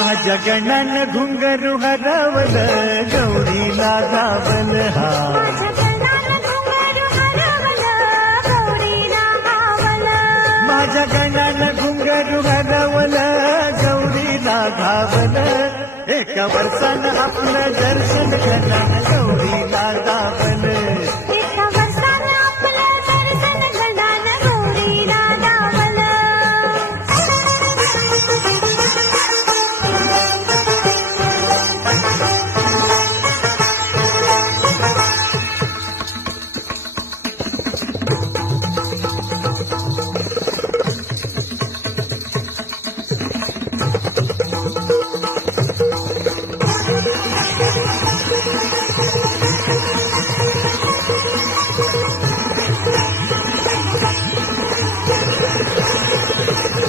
माझ्या गणानं घुंगरू हरवलं गौरीला धावल हा माझ्या गणानं घुंगरू हरवलं गौरीला धावल एका वर्षानं आपलं दर्शन गणानं गौरीला धावल